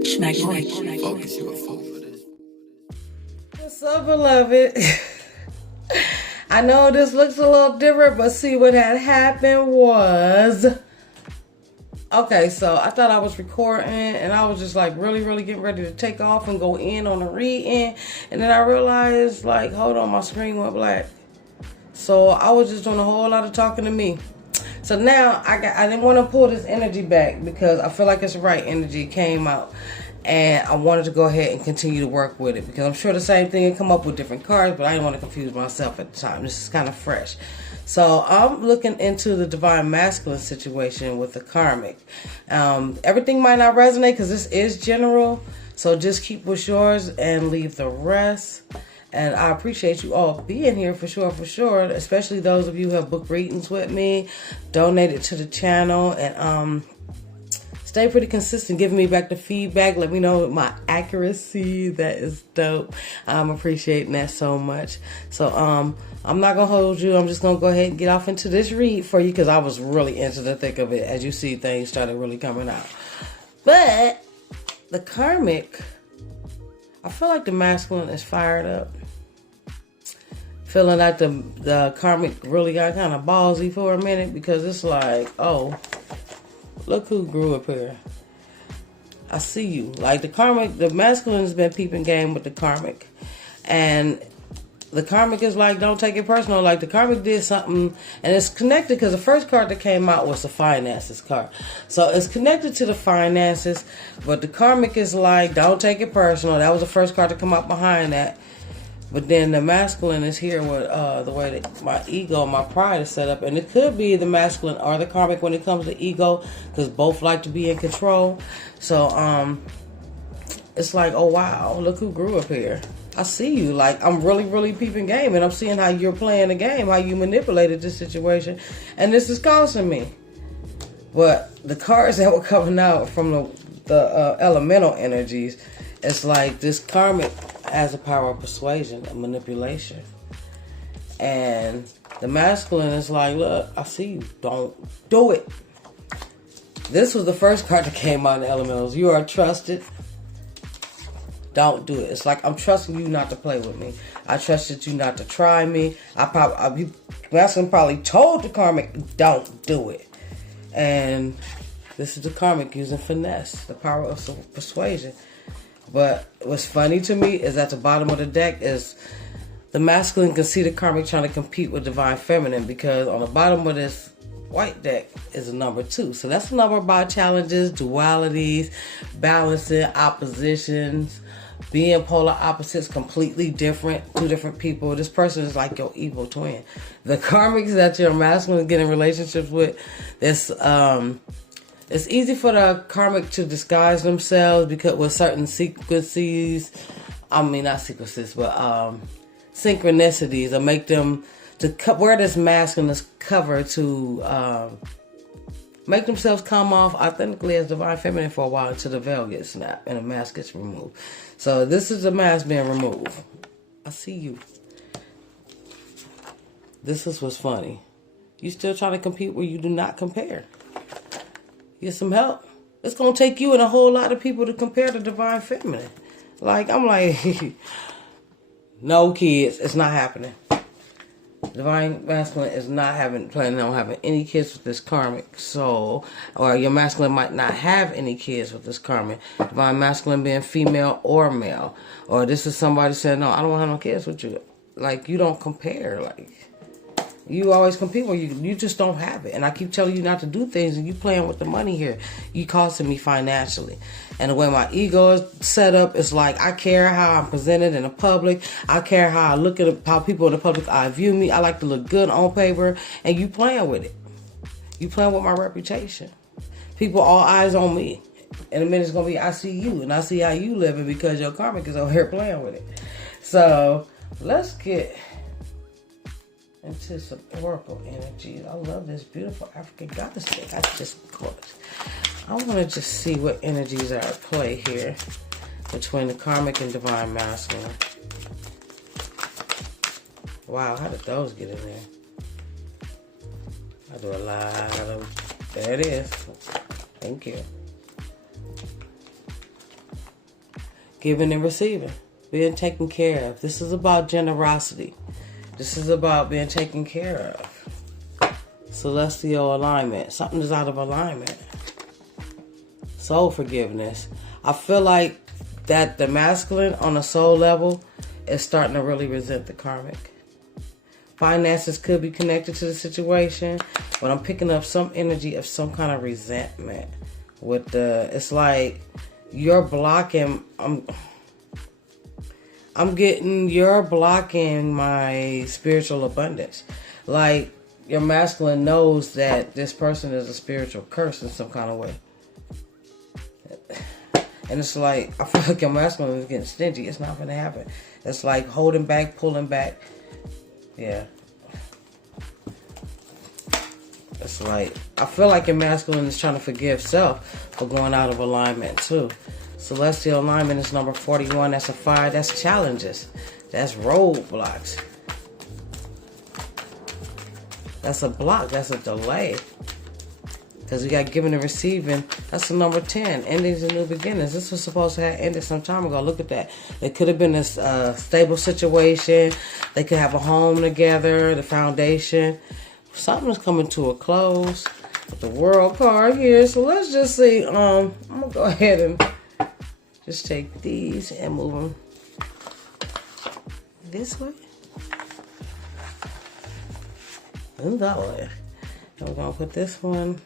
Focus, you a fool for this. What's up, beloved? I know this looks a little different, but see what had happened was... Okay, so I thought I was recording, and I was just like really getting ready to take off and go in on the reading. And then I realized, like, hold on, my screen went black. So I was just doing a whole lot of talking to me. So now I didn't want to pull this energy back because I feel like it's the right energy. It came out. And I wanted to go ahead and continue to work with it because I'm sure the same thing would come up with different cards, but I didn't want to confuse myself at the time. This is kind of fresh. So I'm looking into the divine masculine situation with the karmic. Everything might not resonate because this is general. So just keep with yours and leave the rest. And I appreciate you all being here for sure. Especially those of you who have book readings with me, donated to the channel, and stay pretty consistent, giving me back the feedback. Let me know my accuracy. That is dope. I'm appreciating that so much. So I'm not gonna hold you. I'm just gonna go ahead and get off into this read for you because I was really into the thick of it. As you see, things started really coming out. But the karmic, I feel like the masculine is fired up. Feeling like the karmic really got kind of ballsy for a minute because it's like, oh, look who grew up here. I see you. Like the karmic, the masculine has been peeping game with the karmic. And the karmic is like, don't take it personal. Like the karmic did something, and it's connected because the first card that came out was the finances card. So it's connected to the finances, but the karmic is like, don't take it personal. That was the first card to come out behind that. But then the masculine is here with the way that my ego, my pride is set up. And it could be the masculine or the karmic when it comes to ego, because both like to be in control. So it's like, oh, wow, look who grew up here. I see you. Like, I'm really peeping game. And I'm seeing how you're playing the game, how you manipulated this situation. And this is costing me. But the cards that were coming out from the elemental energies, it's like this karmic has a power of persuasion and manipulation. And the masculine is like, look, I see you. Don't do it. This was the first card that came out in the elementals. You are trusted. Don't do it. It's like, I'm trusting you not to play with me. I trusted you not to try me. Masculine probably told the karmic, don't do it. And this is the karmic using finesse, the power of persuasion. But what's funny to me is at the bottom of the deck is the masculine can see the karmic trying to compete with divine feminine, because on the bottom of this white deck is a number 2. So that's a number about challenges, dualities, balancing, oppositions, being polar opposites, completely different, 2 different people. This person is like your evil twin. The karmics that your masculine get in relationships with, it's easy for the karmic to disguise themselves because with certain secrecies, not secrecies, but synchronicities, or make them to wear this mask and this cover to make themselves come off authentically as divine feminine for a while until the veil gets snapped and the mask gets removed. So this is the mask being removed. I see you. This is what's funny. You still trying to compete where you do not compare. Get some help. It's going to take you and a whole lot of people to compare to divine feminine. Like, I'm like, no kids. It's not happening. Divine masculine is not planning on having any kids with this karmic soul. Or your masculine might not have any kids with this karmic. Divine masculine being female or male. Or this is somebody saying, no, I don't want to have no kids with you. Like, you don't compare. Like, you always compete where you just don't have it. And I keep telling you not to do things, and you playing with the money here. You costing me financially. And the way my ego is set up, it's like I care how I'm presented in the public. I care how I look at how people in the public eye view me. I like to look good on paper. And you playing with it. You playing with my reputation. People all eyes on me. And a minute it's going to be, I see you. And I see how you living because your karmic is over here playing with it. So let's get into some oracle energies. I love this beautiful African goddess thing. That's just gorgeous. I want to just see what energies are at play here between the karmic and divine masculine. Wow, how did those get in there? I do a lot of... There it is. Thank you. giving and receiving, being taken care of. This is about generosity. This is about being taken care of. Celestial alignment. Something is out of alignment. Soul forgiveness. I feel like that the masculine on a soul level is starting to really resent the karmic. Finances could be connected to the situation, but I'm picking up some energy of some kind of resentment. It's like you're blocking. I'm getting you're blocking my spiritual abundance. Like your masculine knows that this person is a spiritual curse in some kind of way. And it's like, I feel like your masculine is getting stingy. It's not going to happen. It's like holding back, pulling back. Yeah. It's like, I feel like your masculine is trying to forgive self for going out of alignment too. Celestial alignment is number 41. That's a 5. That's challenges. That's roadblocks. That's a block. That's a delay. Because we got giving and receiving. That's the number 10. Endings and new beginnings. This was supposed to have ended some time ago. Look at that. It could have been a stable situation. They could have a home together. The foundation. Something's coming to a close. With the world card here. So let's just see. I'm going to go ahead and just take these and move them this way. And that way. And we're going to put this one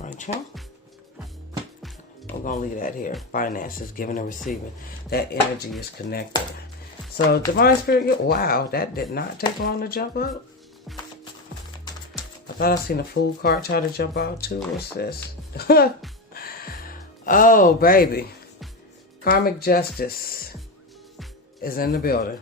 right here. We're going to leave that here. Finances, giving and receiving. That energy is connected. So, Divine Spirit, wow, that did not take long to jump out. I thought I seen a Fool card try to jump out too. What's this? Oh, baby. Karmic justice is in the building.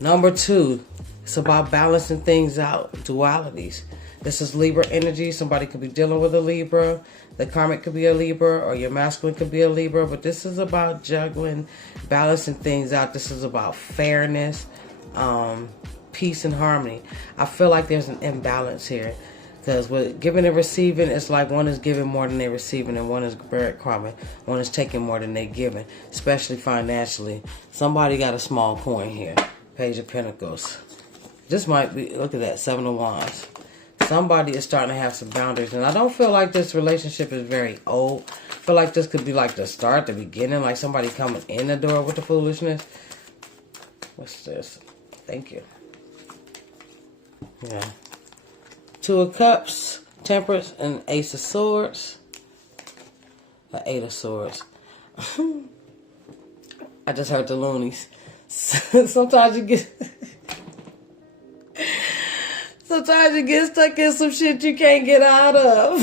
Number 2, it's about balancing things out, dualities. This is Libra energy. Somebody could be dealing with a Libra. The karmic could be a Libra, or your masculine could be a Libra. But this is about juggling, balancing things out. This is about fairness, peace and harmony. I feel like there's an imbalance here. Because with giving and receiving, it's like one is giving more than they're receiving, and one is breadcrumbing. One is taking more than they're giving, especially financially. Somebody got a small coin here. Page of Pentacles. This might be, look at that, 7 of Wands. Somebody is starting to have some boundaries. And I don't feel like this relationship is very old. I feel like this could be like the start, the beginning. Like somebody coming in the door with the foolishness. What's this? Thank you. Yeah. 2 of Cups, Temperance, and Ace of Swords. The 8 of Swords. I just heard the loonies. Sometimes you get... Sometimes you get stuck in some shit you can't get out of.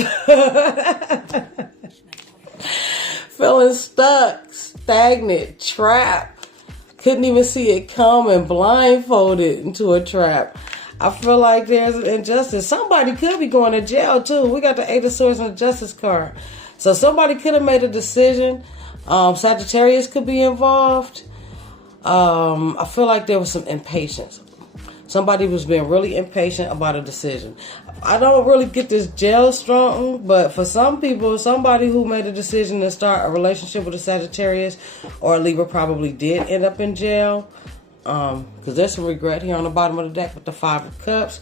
Feeling stuck, stagnant, trapped. Couldn't even see it coming, blindfolded into a trap. I feel like there's an injustice. Somebody could be going to jail too. We got the 8 of Swords and the Justice card. So somebody could have made a decision. Sagittarius could be involved. I feel like there was some impatience. Somebody was being really impatient about a decision. I don't really get this jail strong, but for some people, somebody who made a decision to start a relationship with a Sagittarius or a Libra probably did end up in jail. Because there's some regret here on the bottom of the deck with the 5 of Cups.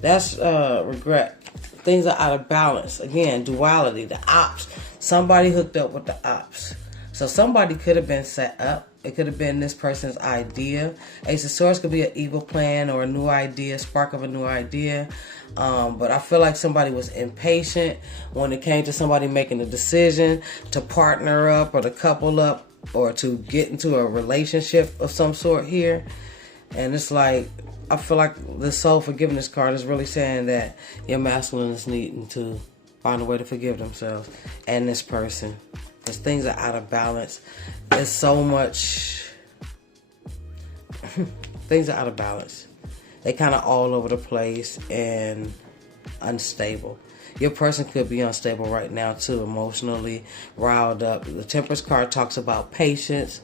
That's regret. Things are out of balance. Again, duality, the ops. Somebody hooked up with the ops. So somebody could have been set up. It could have been this person's idea. Ace of Swords could be an evil plan or a new idea, spark of a new idea. But I feel like somebody was impatient when it came to somebody making a decision to partner up or to couple up or to get into a relationship of some sort here. And it's like, I feel like the soul forgiveness card is really saying that your masculine is needing to find a way to forgive themselves and this person. Because things are out of balance. There's so much. Things are out of balance. They kind of all over the place. And unstable. Your person could be unstable right now too, emotionally riled up. The Temperance card talks about patience,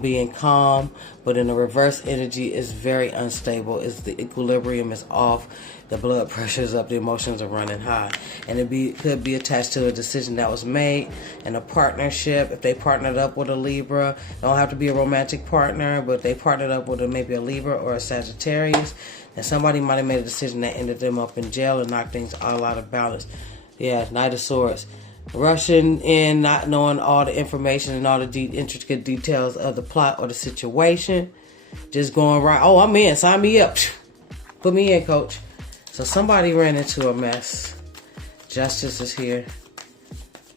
being calm, but in the reverse energy is very unstable. It's the equilibrium is off, the blood pressure is up, the emotions are running high, and could be attached to a decision that was made in a partnership. If they partnered up with a Libra, don't have to be a romantic partner, but they partnered up with maybe a Libra or a Sagittarius. And somebody might have made a decision that ended them up in jail and knocked things all out of balance. Yeah, Knight of Swords. Rushing in, not knowing all the information and all the intricate details of the plot or the situation. Just going right, oh, I'm in, sign me up. Put me in, coach. So somebody ran into a mess. Justice is here.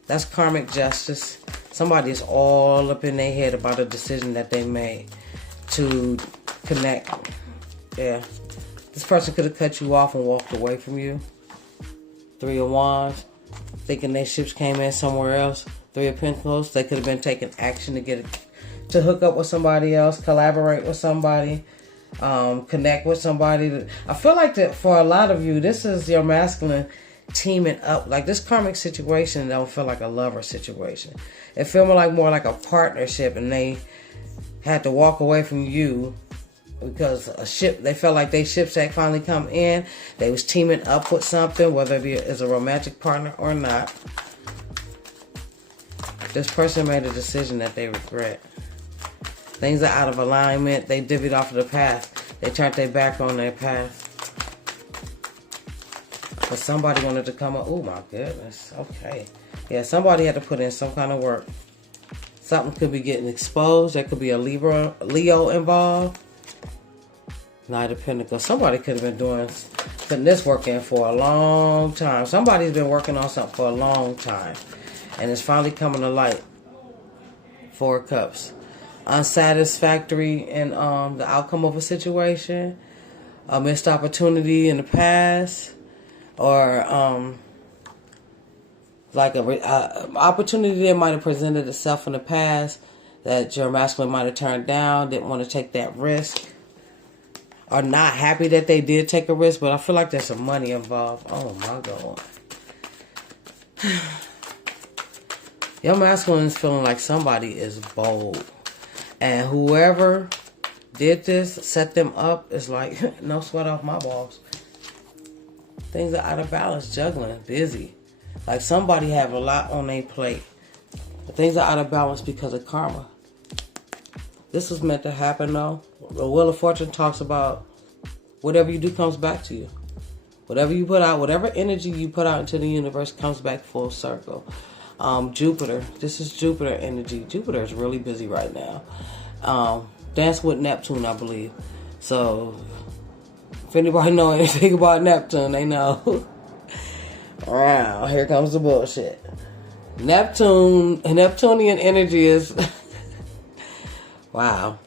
That's karmic justice. Somebody is all up in their head about a decision that they made to connect. Yeah. This person could have cut you off and walked away from you. 3 of Wands. Thinking their ships came in somewhere else. 3 of Pentacles. They could have been taking action to hook up with somebody else. Collaborate with somebody. Connect with somebody. I feel like that for a lot of you, this is your masculine teaming up. Like this karmic situation don't feel like a lover situation. It feels more like a partnership, and they had to walk away from you because they felt like their ships had finally come in. They was teaming up with something, whether it be as a romantic partner or not. This person made a decision that they regret. Things are out of alignment. They divvied off of the path. They turned their back on their path. But somebody wanted to come up. Oh my goodness. Okay. Yeah, somebody had to put in some kind of work. Something could be getting exposed. There could be a Leo involved. Knight of Pentacles. Somebody could have been putting this work in for a long time. Somebody's been working on something for a long time. And it's finally coming to light. 4 of Cups. Unsatisfactory in the outcome of a situation. A missed opportunity in the past. Or like a opportunity that might have presented itself in the past that your masculine might have turned down. Didn't want to take that risk. Are not happy that they did take a risk, but I feel like there's some money involved. Oh my God. Your masculine is feeling like somebody is bold. And whoever did this, set them up, is like, no sweat off my balls. Things are out of balance, juggling, busy. Like somebody have a lot on their plate. But things are out of balance because of karma. This was meant to happen though. The Wheel of Fortune talks about whatever you do comes back to you. Whatever you put out, whatever energy you put out into the universe comes back full circle. Jupiter. This is Jupiter energy. Jupiter is really busy right now. Dance with Neptune, I believe. So, if anybody know anything about Neptune, they know. Wow, here comes the bullshit. Neptunian energy is... wow.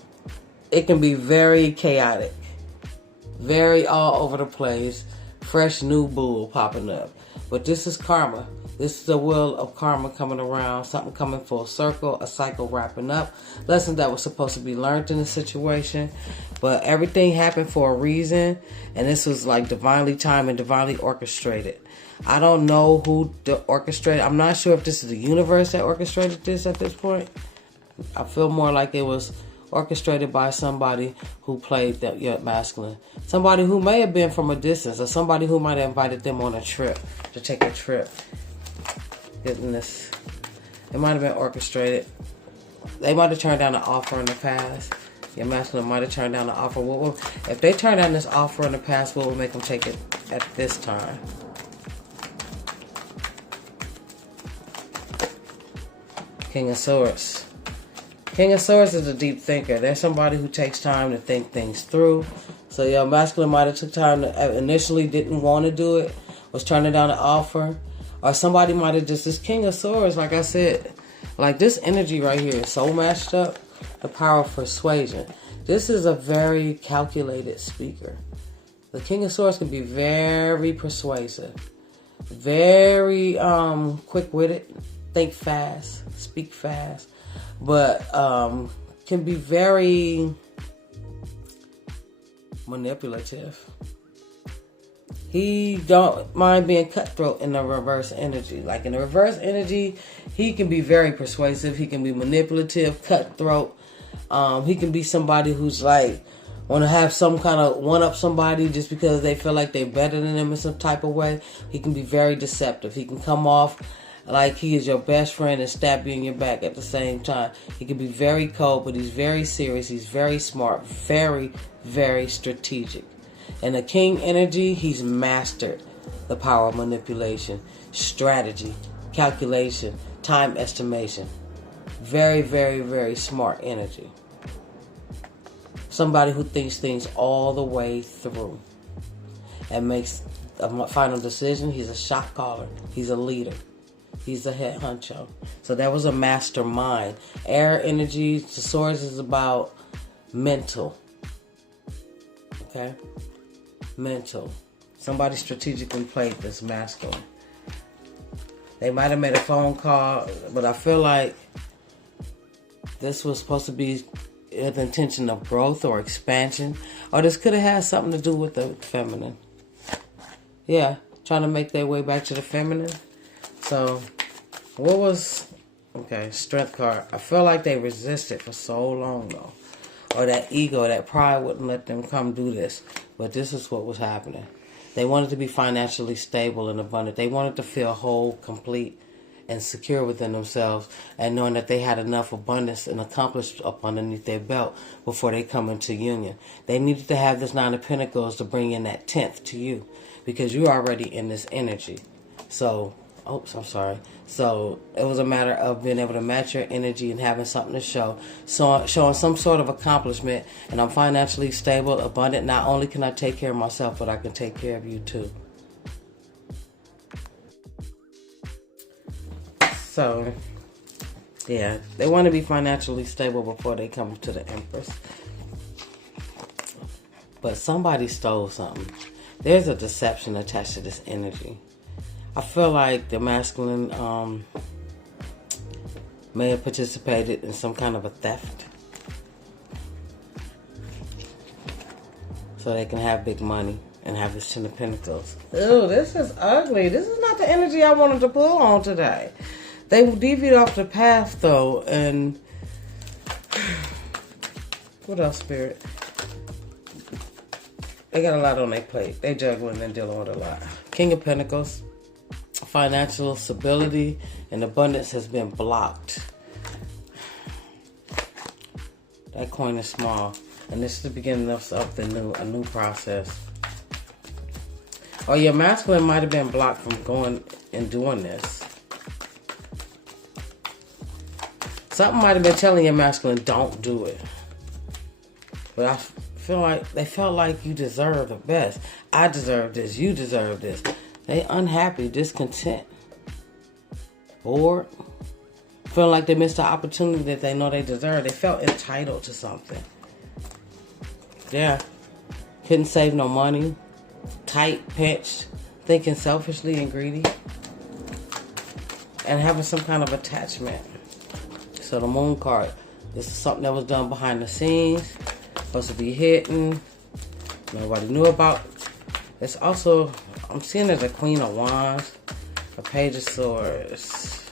It can be very chaotic. Very all over the place. Fresh new bull popping up. But this is karma. This is the wheel of karma coming around. Something coming full circle. A cycle wrapping up. Lesson that was supposed to be learned in the situation. But everything happened for a reason. And this was like divinely timed and divinely orchestrated. I don't know who orchestrated. I'm not sure if this is the universe that orchestrated this at this point. I feel more like it was orchestrated by somebody who played that masculine. Somebody who may have been from a distance, or somebody who might have invited them on a trip, to take a trip. Goodness. It might have been orchestrated. They might have turned down an offer in the past. Your masculine might have turned down an offer. If they turned down this offer in the past, what would make them take it at this time? King of Swords. King of Swords is a deep thinker. There's somebody who takes time to think things through. So your masculine might have took time to initially didn't want to do it, was turning down an offer. Or somebody might have just, this King of Swords, like I said, like this energy right here is so matched up. The power of persuasion. This is a very calculated speaker. The King of Swords can be very persuasive. Very quick-witted. Think fast. Speak fast. But can be very manipulative. He don't mind being cutthroat in the reverse energy. Like in the reverse energy, he can be very persuasive. He can be manipulative, cutthroat. He can be somebody who's like want to have some kind of one up somebody just because they feel like they're better than them in some type of way. He can be very deceptive. He can come off like he is your best friend and stab you in your back at the same time. He can be very cold, but he's very serious. He's very smart, very, very strategic. In the king energy, he's mastered the power of manipulation, strategy, calculation, time estimation. Very, very, very smart energy. Somebody who thinks things all the way through and makes a final decision. He's a shot caller. He's a leader. He's a head honcho. So that was a mastermind. Air energy, the swords is about mental. Okay? Mental. Somebody strategically played this masculine. They might have made a phone call, but I feel like this was supposed to be with the intention of growth or expansion. Or this could have had something to do with the feminine. Yeah, trying to make their way back to the feminine. So, what was... Okay, strength card. I feel like they resisted for so long, though. Or that ego, that pride wouldn't let them come do this. But this is what was happening. They wanted to be financially stable and abundant. They wanted to feel whole, complete, and secure within themselves, and knowing that they had enough abundance and accomplished up underneath their belt before they come into union. They needed to have this 9 of Pentacles to bring in that 10th to you, because you're already in this energy. So, So it was a matter of being able to match your energy and having something to show, showing some sort of accomplishment. And I'm financially stable, abundant. Not only can I take care of myself, but I can take care of you too. So, yeah, they want to be financially stable before they come to the Empress. But somebody stole something. There's a deception attached to this energy. I feel like the masculine may have participated in some kind of a theft. So they can have big money and have this 10 of Pentacles. Ew, this is ugly. This is not the energy I wanted to pull on today. They deviate off the path, though, and... What else, Spirit? They got a lot on their plate. They juggling and dealing with a lot. King of Pentacles. Financial stability and abundance has been blocked. That coin is small. And this is the beginning of a new process. Or your masculine might have been blocked from going and doing this. Something might have been telling your masculine, don't do it. But I feel like they felt like you deserve the best. I deserve this. You deserve this. They unhappy, discontent, bored, feeling like they missed the opportunity that they know they deserve. They felt entitled to something. Yeah. Couldn't save no money. Tight, pinched, thinking selfishly and greedy. And having some kind of attachment. So the Moon card, this is something that was done behind the scenes. Supposed to be hidden. Nobody knew about. It's also, I'm seeing there's a Queen of Wands, a Page of Swords.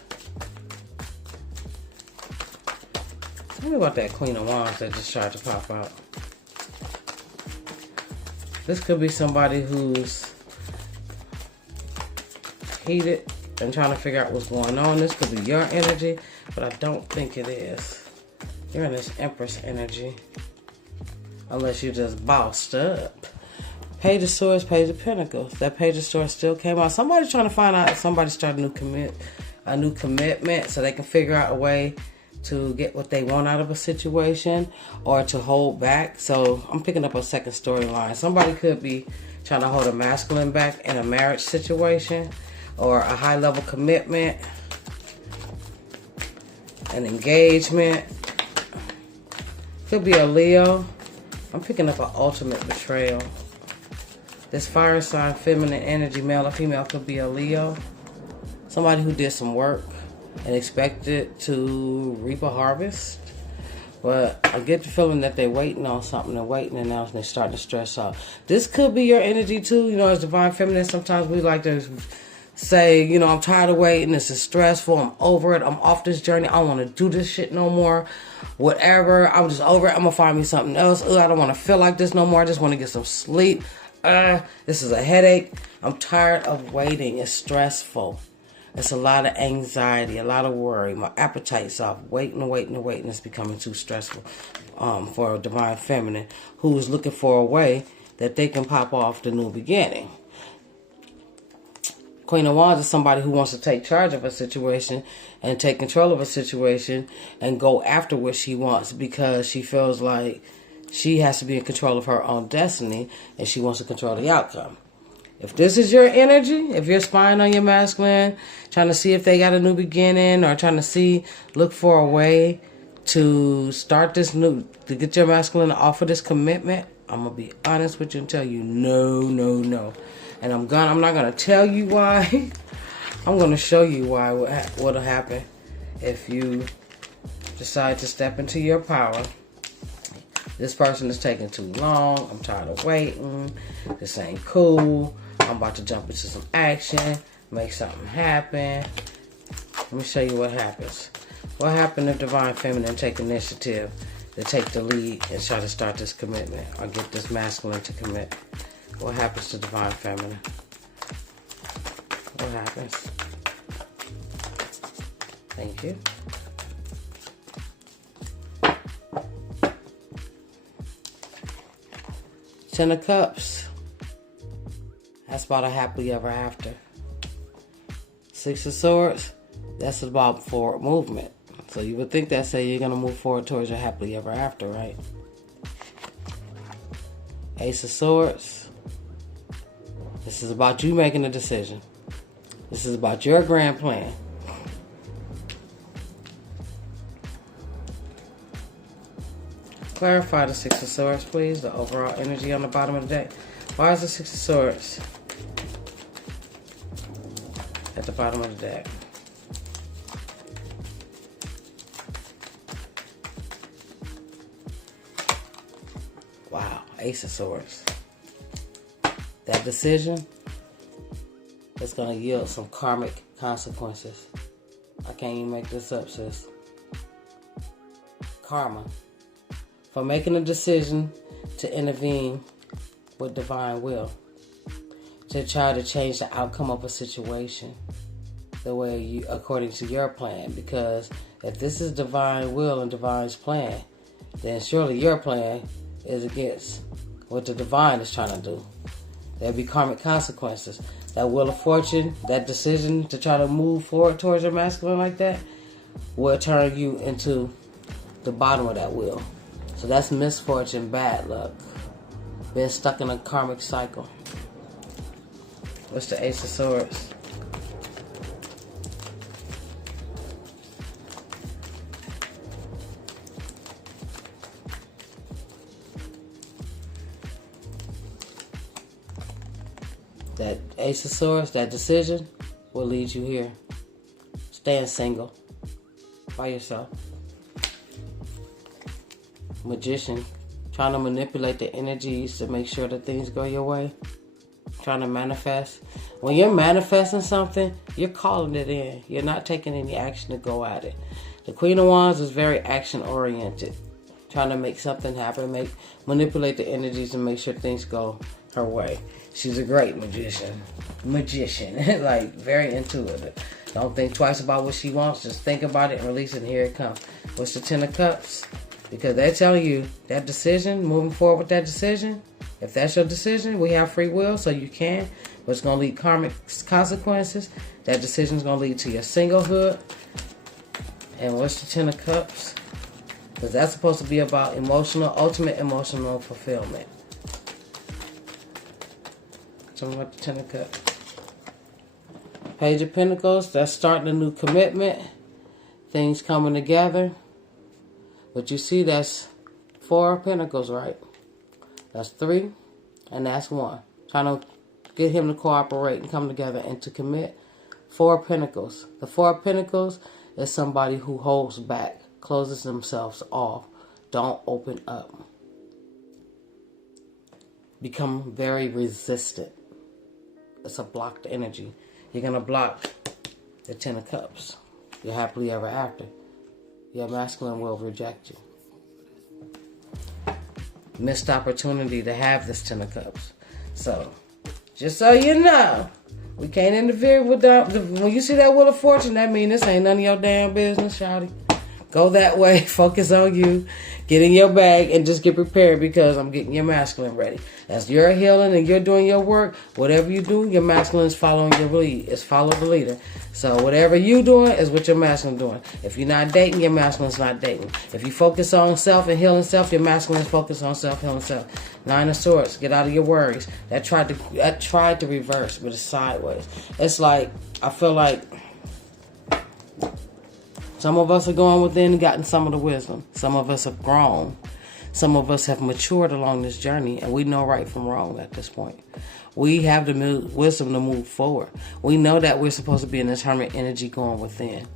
Tell me about that Queen of Wands that just tried to pop out. This could be somebody who's heated and trying to figure out what's going on. This could be your energy, but I don't think it is. You're in this Empress energy. Unless you just bossed up. Page of Swords, Page of Pentacles. That Page of Swords still came out. Somebody's trying to find out if somebody started a new commitment so they can figure out a way to get what they want out of a situation or to hold back. So I'm picking up a second storyline. Somebody could be trying to hold a masculine back in a marriage situation or a high level commitment, an engagement. Could be a Leo. I'm picking up an ultimate betrayal. This fire sign, feminine energy, male or female, could be a Leo. Somebody who did some work and expected to reap a harvest. But I get the feeling that they're waiting on something. They're waiting, and now they're starting to stress out. This could be your energy too. You know, as divine feminine, sometimes we like to say, you know, I'm tired of waiting. This is stressful. I'm over it. I'm off this journey. I don't want to do this shit no more. Whatever. I'm just over it. I'm going to find me something else. I don't want to feel like this no more. I just want to get some sleep. This is a headache. I'm tired of waiting. It's stressful. It's a lot of anxiety, a lot of worry. My appetite's off. Waiting. It's becoming too stressful for a divine feminine who is looking for a way that they can pop off the new beginning. Queen of Wands is somebody who wants to take charge of a situation and take control of a situation and go after what she wants because she feels like she has to be in control of her own destiny and she wants to control the outcome. If this is your energy, if you're spying on your masculine, trying to see if they got a new beginning or trying to look for a way to start this new, to get your masculine to offer this commitment, I'm going to be honest with you and tell you no. And I'm not going to tell you why. I'm going to show you why, what'll happen if you decide to step into your power. This person is taking too long. I'm tired of waiting. This ain't cool. I'm about to jump into some action, make something happen. Let me show you what happens. What happens if divine feminine take initiative to take the lead and try to start this commitment or get this masculine to commit? What happens to divine feminine? What happens? Thank you. Ten of Cups. That's about a happily ever after. Six of Swords. That's about forward movement. So you would think that say you're going to move forward towards your happily ever after, right? Ace of Swords. This is about you making a decision. This is about your grand plan. Clarify the Six of Swords, please. The overall energy on the bottom of the deck. Why is the Six of Swords at the bottom of the deck? Wow, Ace of Swords. That decision is going to yield some karmic consequences. I can't even make this up, sis. Karma. For making a decision to intervene with divine will. To try to change the outcome of a situation the way you, according to your plan. Because if this is divine will and divine's plan, then surely your plan is against what the divine is trying to do. There'll be karmic consequences. That wheel of fortune, that decision to try to move forward towards your masculine like that, will turn you into the bottom of that wheel. So that's misfortune, bad luck. Being stuck in a karmic cycle. What's the Ace of Swords? That Ace of Swords, that decision, will lead you here. Staying single. By yourself. Magician. Trying to manipulate the energies to make sure that things go your way. Trying to manifest. When you're manifesting something, you're calling it in. You're not taking any action to go at it. The Queen of Wands is very action oriented. Trying to make something happen. Manipulate the energies and make sure things go her way. She's a great magician. Like very intuitive. Don't think twice about what she wants. Just think about it and release it, and here it comes. What's the Ten of Cups? Because they're telling you that decision, moving forward with that decision, if that's your decision, we have free will, so you can. But it's going to lead karmic consequences. That decision is going to lead to your singlehood. And what's the Ten of Cups? Because that's supposed to be about ultimate emotional fulfillment. Tell me about the Ten of Cups. Page of Pentacles, that's starting a new commitment. Things coming together. But you see, that's 4 Pentacles, right? That's 3, and that's 1. Trying to get him to cooperate and come together and to commit. 4 Pentacles. The 4 Pentacles is somebody who holds back, closes themselves off, Don't open up. Become very resistant. It's a blocked energy. You're going to block the Ten of Cups. You're happily ever after. Your masculine will reject you. Missed opportunity to have this Ten of Cups. So, just so you know, we can't interfere with when you see that Wheel of Fortune, that means this ain't none of your damn business, shawty. Go that way, focus on you, get in your bag, and just get prepared because I'm getting your masculine ready. As you're healing and you're doing your work, whatever you do, your masculine is following your lead. It's follow the leader. So whatever you doing is what your masculine doing. If you're not dating, your masculine's not dating. If you focus on self and healing self, your masculine is focused on self, healing self. Nine of Swords, get out of your worries. That tried to reverse, but it's sideways. It's like, I feel like some of us are going within and gotten some of the wisdom. Some of us have grown. Some of us have matured along this journey, and we know right from wrong at this point. We have the wisdom to move forward. We know that we're supposed to be in this hermit energy going within.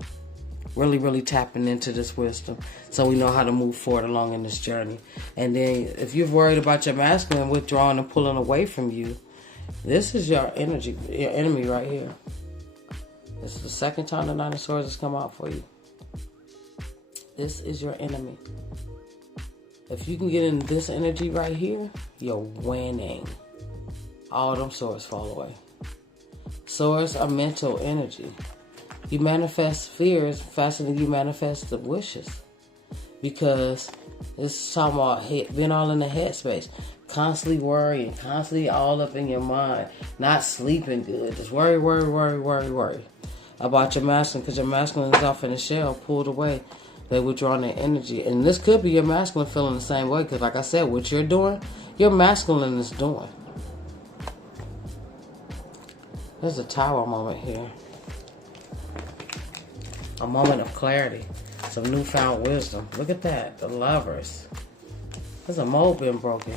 Really, really tapping into this wisdom so we know how to move forward along in this journey. And then if you're worried about your masculine withdrawing and pulling away from you, this is your energy, your enemy right here. This is the second time the Nine of Swords has come out for you. This is your enemy. If you can get in this energy right here, you're winning. All them swords fall away. Swords are mental energy. You manifest fears faster than you manifest the wishes. Because it's talking about being all in the headspace. Constantly worrying, constantly all up in your mind. Not sleeping good. Just worry about your masculine, because your masculine is off in the shell, pulled away. They withdraw their energy. And this could be your masculine feeling the same way. Because like I said, what you're doing, your masculine is doing. There's a Tower moment here. A moment of clarity. Some newfound wisdom. Look at that. The Lovers. There's a mold being broken.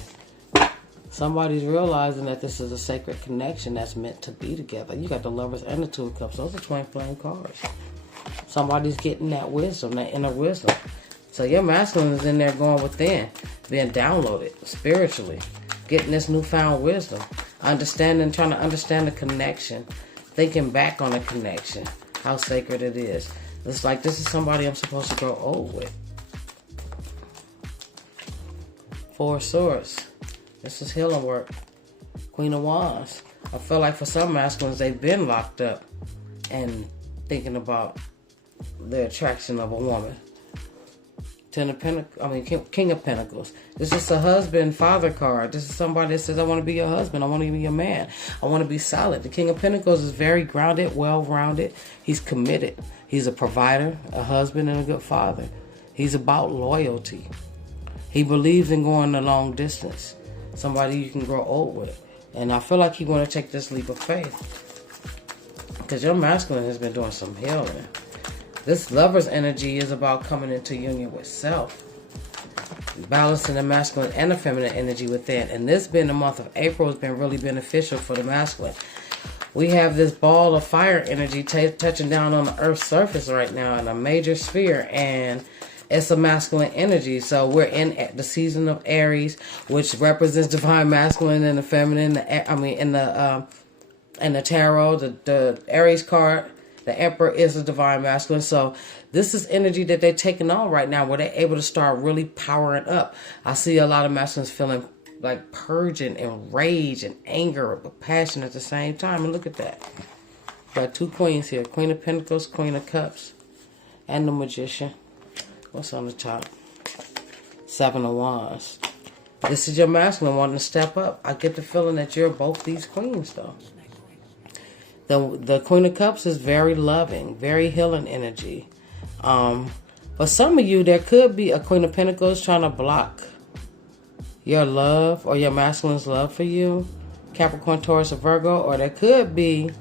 Somebody's realizing that this is a sacred connection that's meant to be together. You got the Lovers and the Two of Cups. Those are twin flame cards. Somebody's getting that wisdom, that inner wisdom. So your masculine is in there going within, being downloaded spiritually, getting this newfound wisdom, understanding, trying to understand the connection, thinking back on the connection, how sacred it is. It's like this is somebody I'm supposed to grow old with. Four of Swords. This is healing work. Queen of Wands. I feel like for some masculines, they've been locked up and thinking about the attraction of a woman. King of Pentacles. This is a husband, father card. This is somebody that says, I want to be your husband. I want to be your man. I want to be solid. The King of Pentacles is very grounded, well-rounded. He's committed. He's a provider, a husband, and a good father. He's about loyalty. He believes in going a long distance. Somebody you can grow old with. And I feel like he want to take this leap of faith. Because your masculine has been doing some healing. This Lover's energy is about coming into union with self. Balancing the masculine and the feminine energy within. And this being the month of April has been really beneficial for the masculine. We have this ball of fire energy touching down on the Earth's surface right now in a major sphere. And it's a masculine energy. So we're in the season of Aries, which represents divine masculine and the feminine. In the tarot, the Aries card. The Emperor is a divine masculine. So this is energy that they're taking on right now where they're able to start really powering up. I see a lot of masculines feeling like purging and rage and anger but passion at the same time. And look at that. Got two queens here. Queen of Pentacles, Queen of Cups, and the Magician. What's on the top? Seven of Wands. This is your masculine wanting to step up. I get the feeling that you're both these queens though. The Queen of Cups is very loving, very healing energy. For some of you, there could be a Queen of Pentacles trying to block your love or your masculine's love for you. Capricorn, Taurus, or Virgo. Or there could be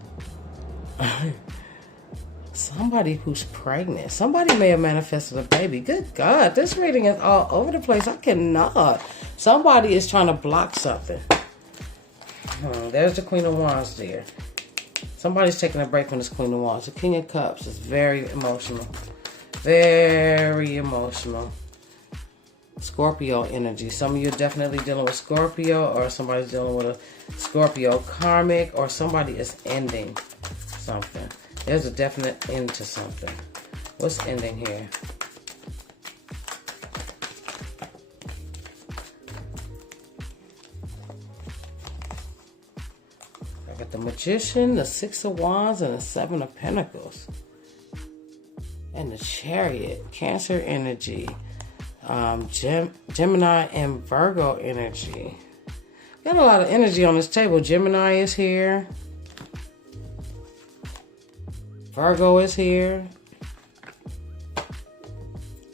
somebody who's pregnant. Somebody may have manifested a baby. Good God, this reading is all over the place. I cannot. Somebody is trying to block something. There's the Queen of Wands there. Somebody's taking a break from this Queen of Wands. The King of Cups is very emotional. Very emotional. Scorpio energy. Some of you are definitely dealing with Scorpio, or somebody's dealing with a Scorpio karmic, or somebody is ending something. There's a definite end to something. What's ending here? I got the Magician, the Six of Wands, and the Seven of Pentacles. And the Chariot. Cancer energy. Gemini and Virgo energy. Got a lot of energy on this table. Gemini is here. Virgo is here.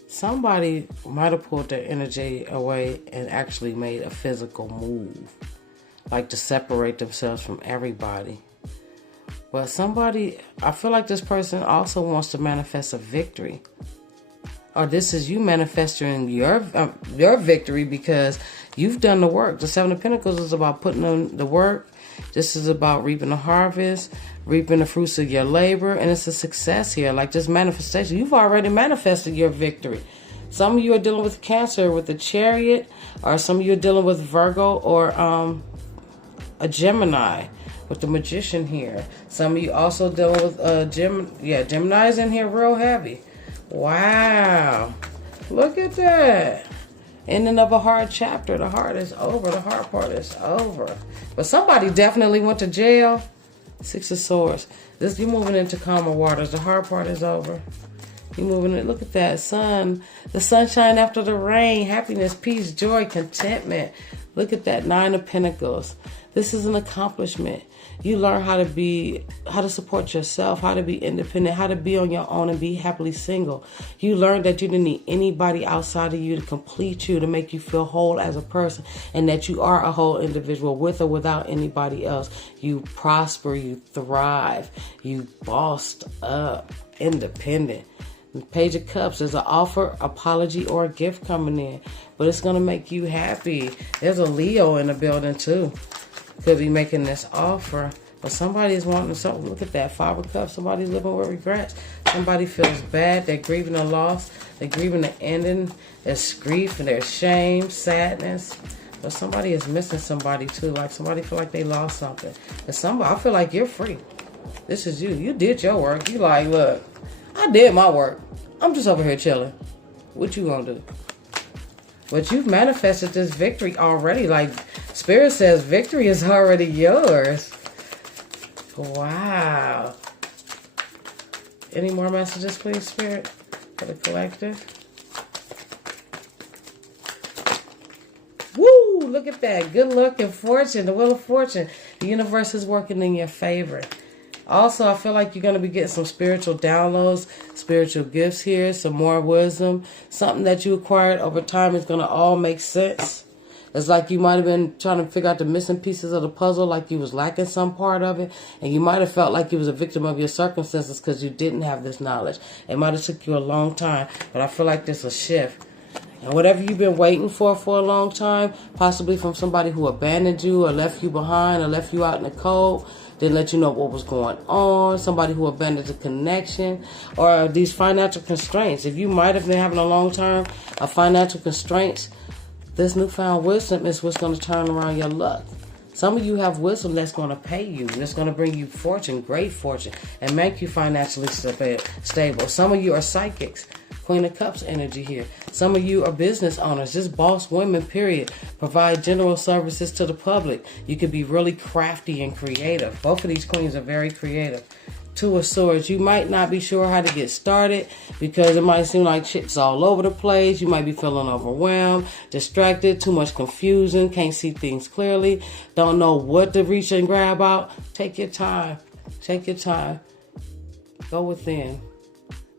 Somebody might have pulled their energy away and actually made a physical move, like to separate themselves from everybody. But somebody, I feel like this person also wants to manifest a victory. Or this is you manifesting your victory because you've done the work. The Seven of Pentacles is about putting in the work. This is about reaping the harvest, reaping the fruits of your labor, and it's a success here. Like this manifestation, you've already manifested your victory. Some of you are dealing with Cancer with the Chariot, or some of you are dealing with Virgo or a Gemini with the Magician here. Some of you also dealing with Gemini is in here real heavy. Wow, look at that. Ending of a hard chapter. The heart is over. The hard part is over. But somebody definitely went to jail. Six of Swords. You're moving into calmer waters. The hard part is over. You're moving in. Look at that sun. The sunshine after the rain. Happiness, peace, joy, contentment. Look at that Nine of Pentacles. This is an accomplishment. You learn how to support yourself, how to be independent, how to be on your own and be happily single. You learn that you didn't need anybody outside of you to complete you, to make you feel whole as a person, and that you are a whole individual with or without anybody else. You prosper, you thrive, you bossed up, independent. Page of Cups, there's an offer, apology, or a gift coming in, but it's going to make you happy. There's a Leo in the building too. Could be making this offer, but somebody is wanting something. Look at that, Five of Cups. Somebody's living with regrets. Somebody feels bad. They're grieving a loss. They're grieving the ending. There's grief and there's shame, sadness. But somebody is missing somebody too. Like somebody feel like they lost something. And somebody, I feel like you're free. This is you. You did your work. You like, look, I did my work. I'm just over here chilling. What you gonna do? But you've manifested this victory already. Like Spirit says, victory is already yours. Wow. Any more messages, please, Spirit, for the collective? Woo! Look at that. Good luck and fortune. The Wheel of Fortune. The universe is working in your favor. Also, I feel like you're going to be getting some spiritual downloads, spiritual gifts here, some more wisdom. Something that you acquired over time is going to all make sense. It's like you might have been trying to figure out the missing pieces of the puzzle, like you was lacking some part of it. And you might have felt like you was a victim of your circumstances because you didn't have this knowledge. It might have took you a long time, but I feel like there's a shift. And whatever you've been waiting for a long time, possibly from somebody who abandoned you or left you behind or left you out in the cold, didn't let you know what was going on, somebody who abandoned the connection, or these financial constraints. If you might have been having a long term of financial constraints, this newfound wisdom is what's going to turn around your luck. Some of you have wisdom that's going to pay you, and it's going to bring you fortune, great fortune, and make you financially stable. Some of you are psychics. Queen of Cups energy here. Some of you are business owners, just boss women, period. Provide general services to the public. You could be really crafty and creative. Both of these queens are very creative. Two of Swords. You might not be sure how to get started because it might seem like shit's all over the place. You might be feeling overwhelmed, distracted, too much confusion, can't see things clearly, don't know what to reach and grab out. Take your time. Take your time. Go within.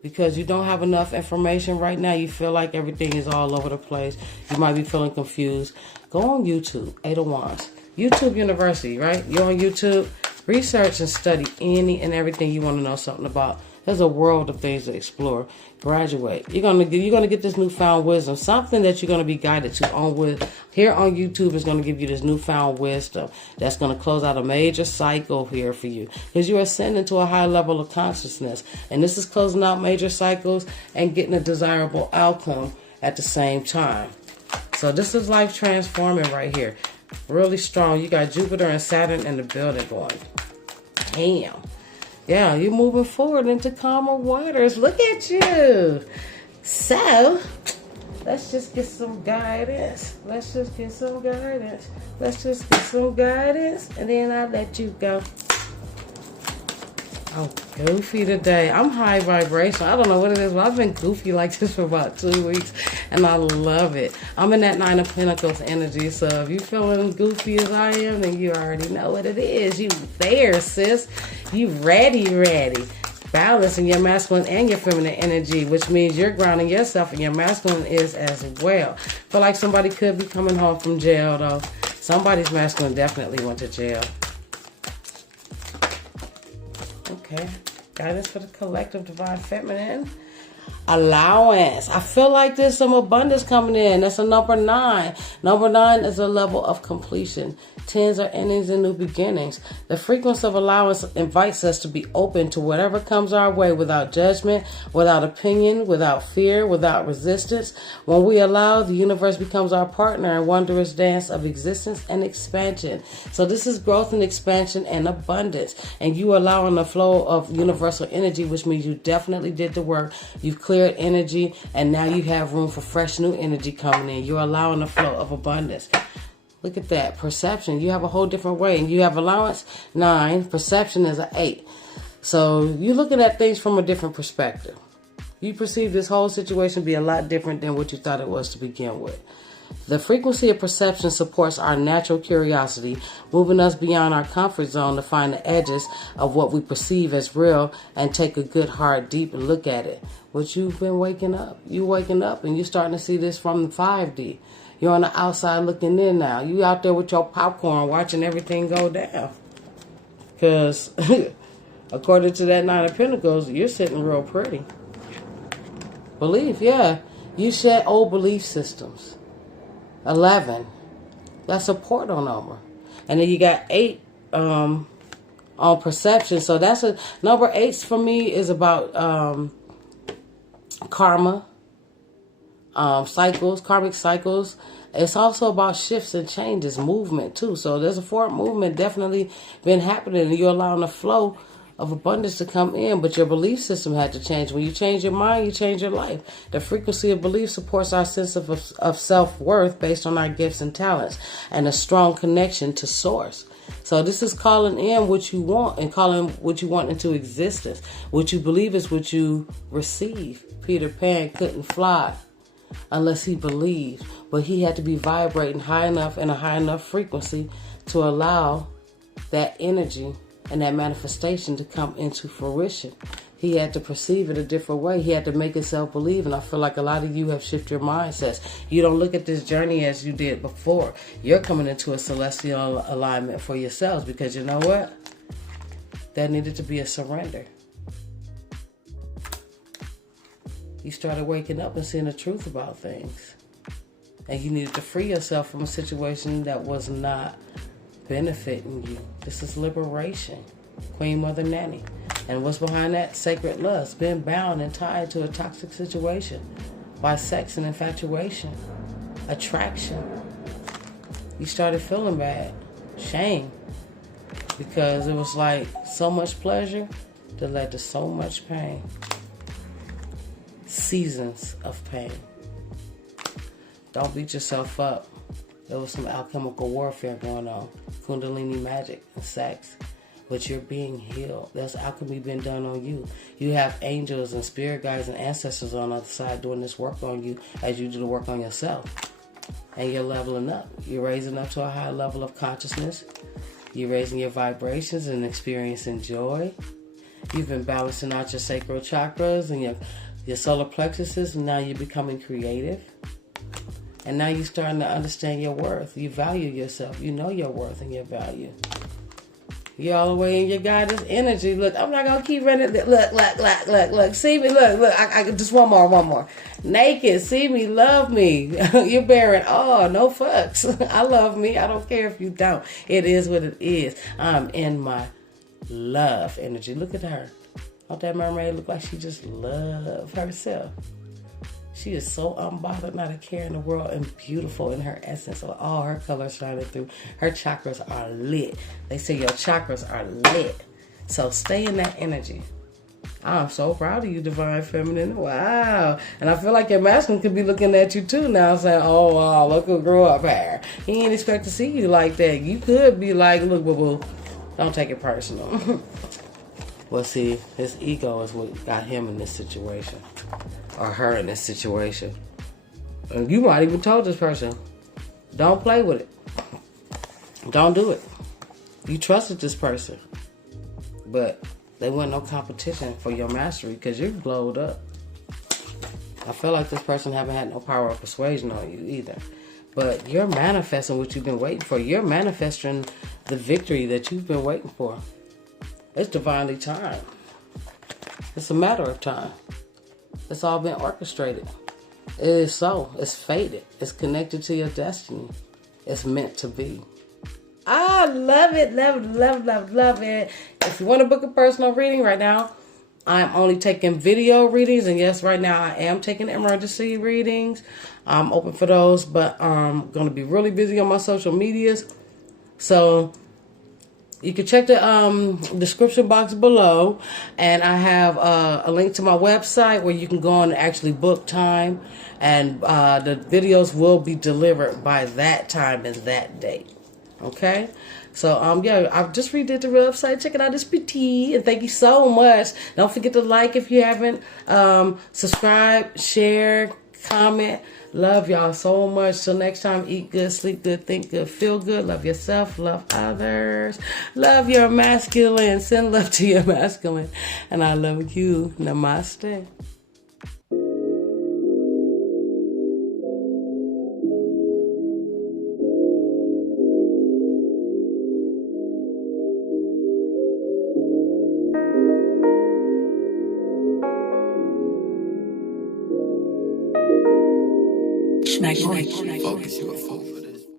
Because you don't have enough information right now. You feel like everything is all over the place. You might be feeling confused. Go on YouTube, Eight of Wands. YouTube University, right? You're on YouTube. Research and study any and everything you want to know something about. There's a world of things to explore. Graduate. You're gonna get this newfound wisdom. Something that you're gonna be guided to on with here on YouTube is gonna give you this newfound wisdom that's gonna close out a major cycle here for you. Because you're ascending to a high level of consciousness. And this is closing out major cycles and getting a desirable outcome at the same time. So this is life transforming right here. Really strong. You got Jupiter and Saturn in the building going. Damn. Yeah, you're moving forward into calmer waters. Look at you. So, let's just get some guidance. Let's just get some guidance. And then I'll let you go. I'm goofy today. I'm high vibration. I don't know what it is, but I've been goofy like this for about 2 weeks, and I love it. I'm in that 9 of Pentacles energy, so if you feeling goofy as I am, then you already know what it is. You there, sis. You ready. Balancing your masculine and your feminine energy, which means you're grounding yourself, and your masculine is as well. Feel like somebody could be coming home from jail, though. Somebody's masculine definitely went to jail. Okay, guidance for the collective divine feminine. Allowance. I feel like there's some abundance coming in. That's a number 9. Number 9 is a level of completion. 10s are endings and new beginnings. The frequency of allowance invites us to be open to whatever comes our way without judgment, without opinion, without fear, without resistance. When we allow, the universe becomes our partner in wondrous dance of existence and expansion. So this is growth and expansion and abundance. And you allowing the flow of universal energy, which means you definitely did the work. You've cleared energy, and now you have room for fresh new energy coming in. You're allowing the flow of abundance. Look at that. Perception. You have a whole different way. And you have allowance, 9. Perception is an 8. So you're looking at things from a different perspective. You perceive this whole situation to be a lot different than what you thought it was to begin with. The frequency of perception supports our natural curiosity, moving us beyond our comfort zone to find the edges of what we perceive as real and take a good, hard, deep look at it. What you've been waking up. You waking up and you're starting to see this from the 5D. You're on the outside looking in now. You out there with your popcorn watching everything go down. Because according to that 9 of Pentacles, you're sitting real pretty. Belief, yeah. You shed old belief systems. 11. That's a portal number. And then you got 8 on perception. So that's a number 8 for me is about karma. Cycles, karmic cycles. It's also about shifts and changes, movement too. So there's a forward movement definitely been happening, and you're allowing the flow of abundance to come in, but your belief system had to change. When you change your mind, you change your life. The frequency of belief supports our sense of self-worth based on our gifts and talents and a strong connection to source. So this is calling in what you want and calling what you want into existence. What you believe is what you receive. Peter Pan couldn't fly unless he believed, but he had to be vibrating high enough in a high enough frequency to allow that energy and that manifestation to come into fruition. He had to perceive it a different way. He had to make himself believe, and I feel like a lot of you have shifted your mindsets. You don't look at this journey as you did before. You're coming into a celestial alignment for yourselves, because you know what? There needed to be a surrender. You started waking up and seeing the truth about things. And you needed to free yourself from a situation that was not benefiting you. This is liberation. Queen Mother Nanny. And what's behind that? Sacred lust. Been bound and tied to a toxic situation by sex and infatuation. Attraction. You started feeling bad. Shame. Because it was like so much pleasure that led to so much pain. Seasons of pain. Don't beat yourself up. There was some alchemical warfare going on. Kundalini magic and sex. But you're being healed. There's alchemy been done on you. You have angels and spirit guides and ancestors on the other side doing this work on you as you do the work on yourself. And you're leveling up. You're raising up to a high level of consciousness. You're raising your vibrations and experiencing joy. You've been balancing out your sacral chakras and your solar plexuses, and now you're becoming creative. And now you're starting to understand your worth. You value yourself. You know your worth and your value. You're all the way in your guidance energy. Look, I'm not going to keep running. Look. See me, look. I just one more. Naked, see me, love me. You're bearing all, no fucks. I love me. I don't care if you don't. It is what it is. I'm in my love energy. Look at her. Don't that mermaid look like she just loves herself? She is so unbothered, not a care in the world, and beautiful in her essence. So all her colors shining through. Her chakras are lit. They say your chakras are lit. So stay in that energy. I'm so proud of you, Divine Feminine. Wow. And I feel like your masculine could be looking at you too now, saying, oh, wow, look who grew up here. He ain't expect to see you like that. You could be like, look, boo-boo, don't take it personal. Well, see, his ego is what got him in this situation. Or her in this situation. And you might even told this person, don't play with it. Don't do it. You trusted this person. But there wasn't no competition for your mastery because you glowed up. I feel like this person haven't had no power of persuasion on you either. But you're manifesting what you've been waiting for. You're manifesting the victory that you've been waiting for. It's divinely timed. It's a matter of time. It's all been orchestrated. It is so. It's fated. It's connected to your destiny. It's meant to be. I love it, love it, love it, love it, love it. If you want to book a personal reading right now, I'm only taking video readings. And yes, right now I am taking emergency readings. I'm open for those, but I'm going to be really busy on my social medias. So you can check the description box below. And I have a link to my website where you can go on and actually book time. And the videos will be delivered by that time and that date. Okay, so yeah, I've just redid the website. Check it out, it's pretty. And thank you so much. Don't forget to like if you haven't. Subscribe, share, comment. Love y'all so much. Till next time, eat good, sleep good, think good, feel good. Love yourself, love others. Love your masculine. Send love to your masculine. And I love you. Namaste. Focus, you a focus.